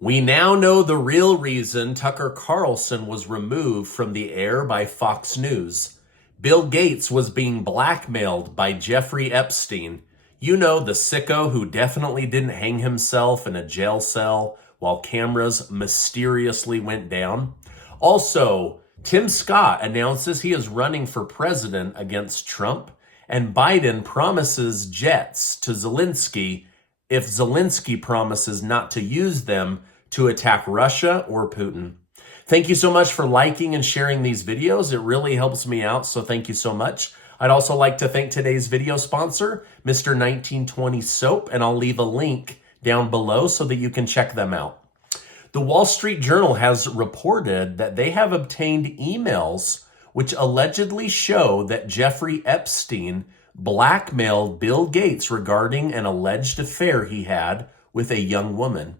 We now know the real reason Tucker Carlson was removed from the air by Fox News. Bill Gates was being blackmailed by Jeffrey Epstein. You know, the sicko who definitely didn't hang himself in a jail cell while cameras mysteriously went down. Also, Tim Scott announces he is running for president against Trump, and Biden promises jets to Zelenskyy if Zelenskyy promises not to use them to attack Russia or Putin. Thank you so much for liking and sharing these videos. It really helps me out, so thank you so much. I'd also like to thank today's video sponsor, Mr. 1920 Soap, and I'll leave a link down below so that you can check them out. The Wall Street Journal has reported that they have obtained emails which allegedly show that Jeffrey Epstein blackmailed Bill Gates regarding an alleged affair he had with a young woman.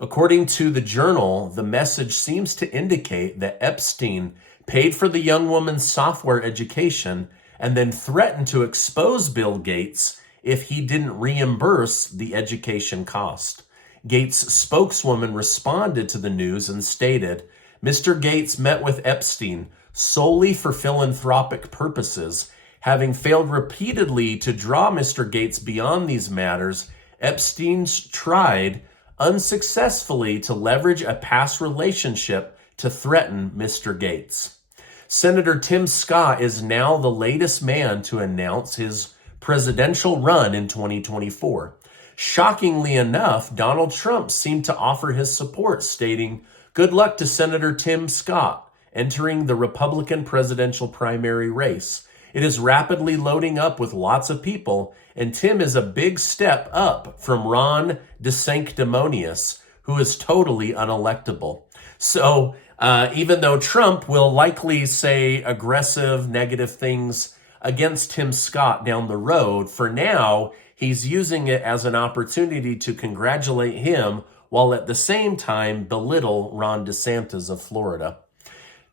According to the Journal, the message seems to indicate that Epstein paid for the young woman's software education and then threatened to expose Bill Gates if he didn't reimburse the education cost. Gates' spokeswoman responded to the news and stated, "Mr. Gates met with Epstein solely for philanthropic purposes. Having failed repeatedly to draw Mr. Gates beyond these matters, Epstein tried unsuccessfully to leverage a past relationship to threaten Mr. Gates." Senator Tim Scott is now the latest man to announce his presidential run in 2024. Shockingly enough, Donald Trump seemed to offer his support, stating, "Good luck to Senator Tim Scott entering the Republican presidential primary race. It is rapidly loading up with lots of people, and Tim is a big step up from Ron DeSanctimonious, who is totally unelectable." So even though Trump will likely say aggressive, negative things against Tim Scott down the road, for now, he's using it as an opportunity to congratulate him while at the same time belittle Ron DeSantis of Florida.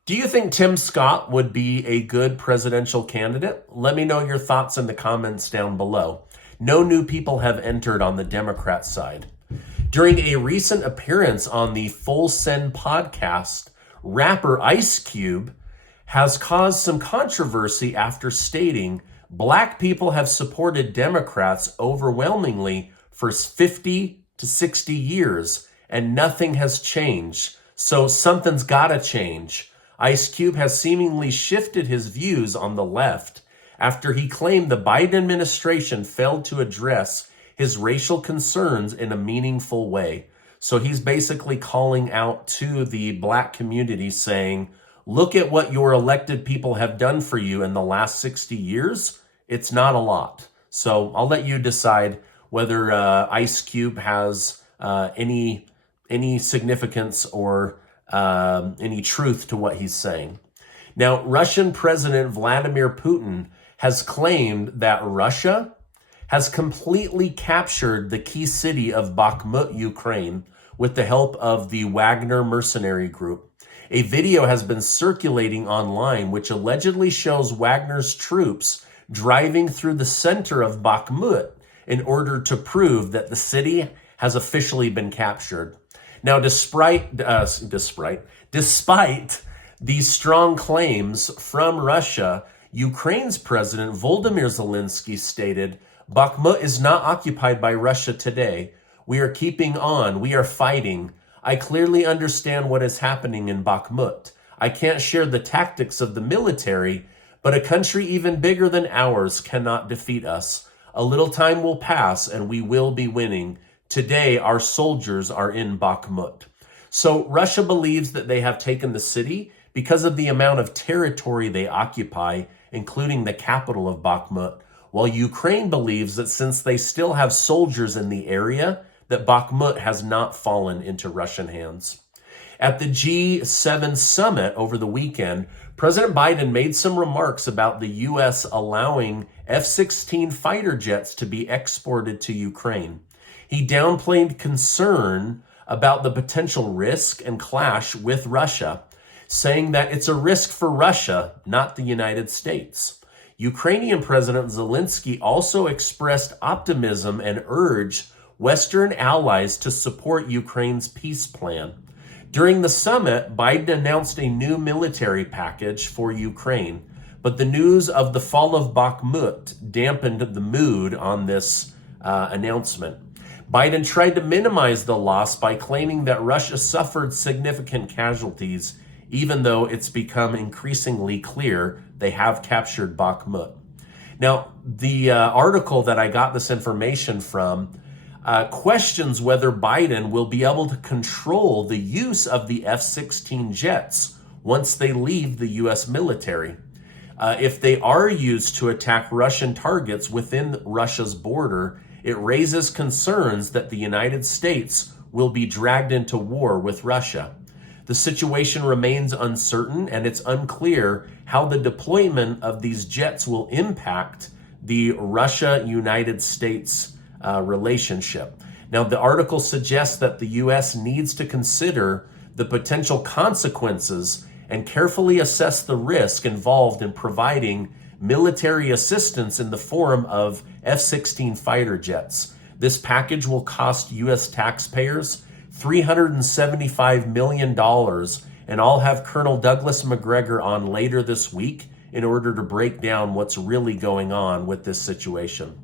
Do you think Tim Scott would be a good presidential candidate? Let me know your thoughts in the comments down below. No new people have entered on the Democrat side. During a recent appearance on the Full Send podcast, rapper Ice Cube has caused some controversy after stating Black people have supported Democrats overwhelmingly for 50 to 60 years and nothing has changed. So something's gotta change. Ice Cube has seemingly shifted his views on the left after he claimed the Biden administration failed to address his racial concerns in a meaningful way. So he's basically calling out to the Black community saying, look at what your elected people have done for you in the last 60 years. It's not a lot. So I'll let you decide whether Ice Cube has any significance or any truth to what he's saying. Now, Russian President Vladimir Putin has claimed that Russia has completely captured the key city of Bakhmut, Ukraine, with the help of the Wagner mercenary group. A video has been circulating online which allegedly shows Wagner's troops driving through the center of Bakhmut in order to prove that the city has officially been captured. Now, despite these strong claims from Russia, Ukraine's President Volodymyr Zelenskyy stated, "Bakhmut is not occupied by Russia today. We are keeping on. We are fighting. I clearly understand what is happening in Bakhmut. I can't share the tactics of the military, but a country even bigger than ours cannot defeat us. A little time will pass and we will be winning. Today, our soldiers are in Bakhmut." So Russia believes that they have taken the city because of the amount of territory they occupy, including the capital of Bakhmut, while Ukraine believes that since they still have soldiers in the area, that Bakhmut has not fallen into Russian hands. At the G7 summit over the weekend, President Biden made some remarks about the U.S. allowing F-16 fighter jets to be exported to Ukraine. He downplayed concern about the potential risk and clash with Russia, saying that it's a risk for Russia, not the United States. Ukrainian President Zelenskyy also expressed optimism and urged Western allies to support Ukraine's peace plan. During the summit, Biden announced a new military package for Ukraine, but the news of the fall of Bakhmut dampened the mood on this announcement. Biden tried to minimize the loss by claiming that Russia suffered significant casualties, even though it's become increasingly clear they have captured Bakhmut. Now, the article that I got this information from questions whether Biden will be able to control the use of the F-16 jets once they leave the U.S. military. If they are used to attack Russian targets within Russia's border, it raises concerns that the United States will be dragged into war with Russia. The situation remains uncertain, and it's unclear how the deployment of these jets will impact the Russia-United States relationship. Now, the article suggests that the U.S. needs to consider the potential consequences and carefully assess the risk involved in providing military assistance in the form of F-16 fighter jets. This package will cost U.S. taxpayers $375 million, and I'll have Colonel Douglas McGregor on later this week in order to break down what's really going on with this situation.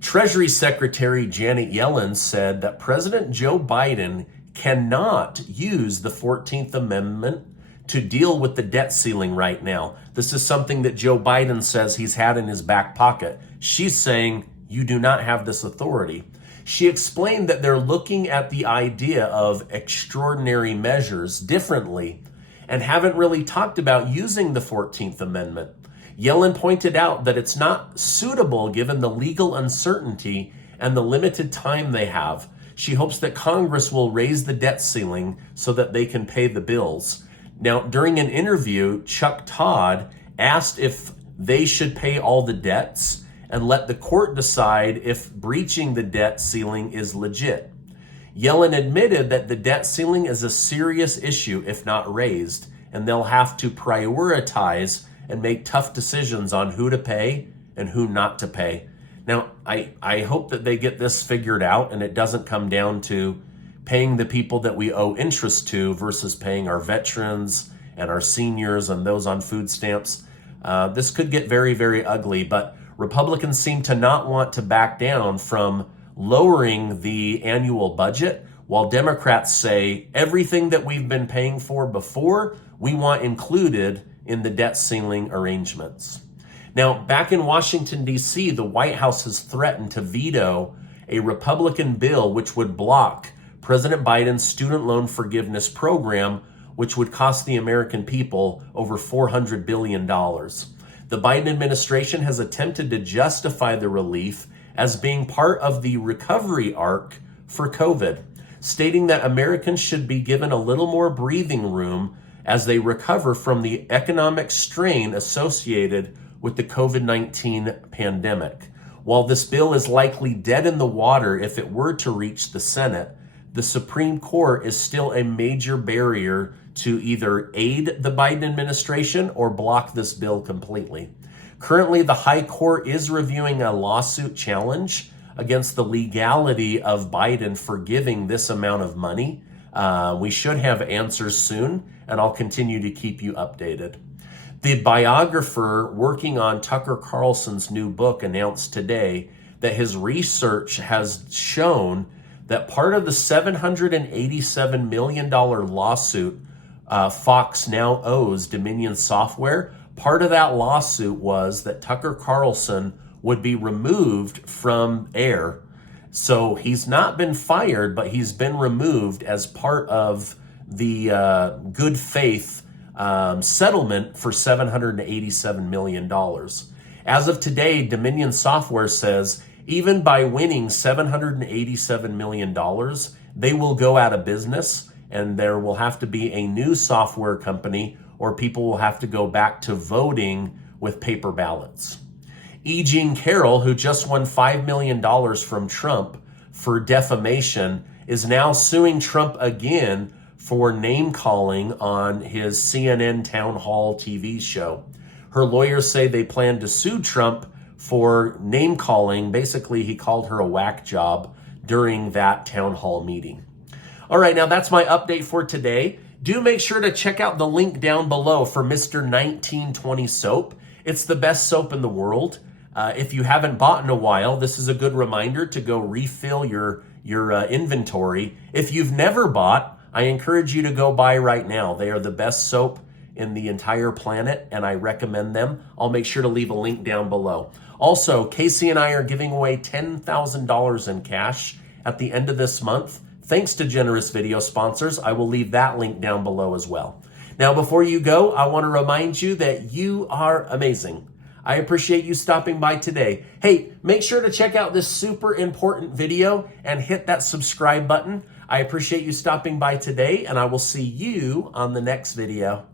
Treasury Secretary Janet Yellen said that President Joe Biden cannot use the 14th Amendment to deal with the debt ceiling right now. This is something that Joe Biden says he's had in his back pocket. She's saying, you do not have this authority. She explained that they're looking at the idea of extraordinary measures differently and haven't really talked about using the 14th Amendment. Yellen pointed out that it's not suitable given the legal uncertainty and the limited time they have. She hopes that Congress will raise the debt ceiling so that they can pay the bills. Now, during an interview, Chuck Todd asked if they should pay all the debts and let the court decide if breaching the debt ceiling is legit. Yellen admitted that the debt ceiling is a serious issue if not raised, and they'll have to prioritize and make tough decisions on who to pay and who not to pay. Now, I hope that they get this figured out and it doesn't come down to paying the people that we owe interest to versus paying our veterans and our seniors and those on food stamps. This could get very, very ugly, but Republicans seem to not want to back down from lowering the annual budget, while Democrats say everything that we've been paying for before, we want included in the debt ceiling arrangements. Now, back in Washington, D.C., the White House has threatened to veto a Republican bill which would block President Biden's student loan forgiveness program, which would cost the American people over $400 billion. The Biden administration has attempted to justify the relief as being part of the recovery arc for COVID, stating that Americans should be given a little more breathing room as they recover from the economic strain associated with the COVID-19 pandemic. While this bill is likely dead in the water if it were to reach the Senate, the Supreme Court is still a major barrier to either aid the Biden administration or block this bill completely. Currently, the High Court is reviewing a lawsuit challenge against the legality of Biden forgiving this amount of money. We should have answers soon, and I'll continue to keep you updated. The biographer working on Tucker Carlson's new book announced today that his research has shown that part of the $787 million lawsuit Fox now owes Dominion Software, part of that lawsuit was that Tucker Carlson would be removed from air. So he's not been fired, but he's been removed as part of the good faith settlement for $787 million. As of today, Dominion Software says even by winning $787 million, they will go out of business and there will have to be a new software company or people will have to go back to voting with paper ballots. E. Jean Carroll, who just won $5 million from Trump for defamation, is now suing Trump again for name-calling on his CNN Town Hall TV show. Her lawyers say they plan to sue Trump for name calling. Basically, he called her a whack job during that town hall meeting. All right, now that's my update for today. Do make sure to check out the link down below for Mr. 1920 soap. It's the best soap in the world. If you haven't bought in a while, this is a good reminder to go refill your inventory. If you've never bought, I encourage you to go buy right now. They are the best soap in the entire planet, and I recommend them. I'll make sure to leave a link down below. Also, Casey and I are giving away $10,000 in cash at the end of this month. Thanks to generous video sponsors. I will leave that link down below as well. Now, before you go, I want to remind you that you are amazing. I appreciate you stopping by today. Hey, make sure to check out this super important video and hit that subscribe button. I appreciate you stopping by today, and I will see you on the next video.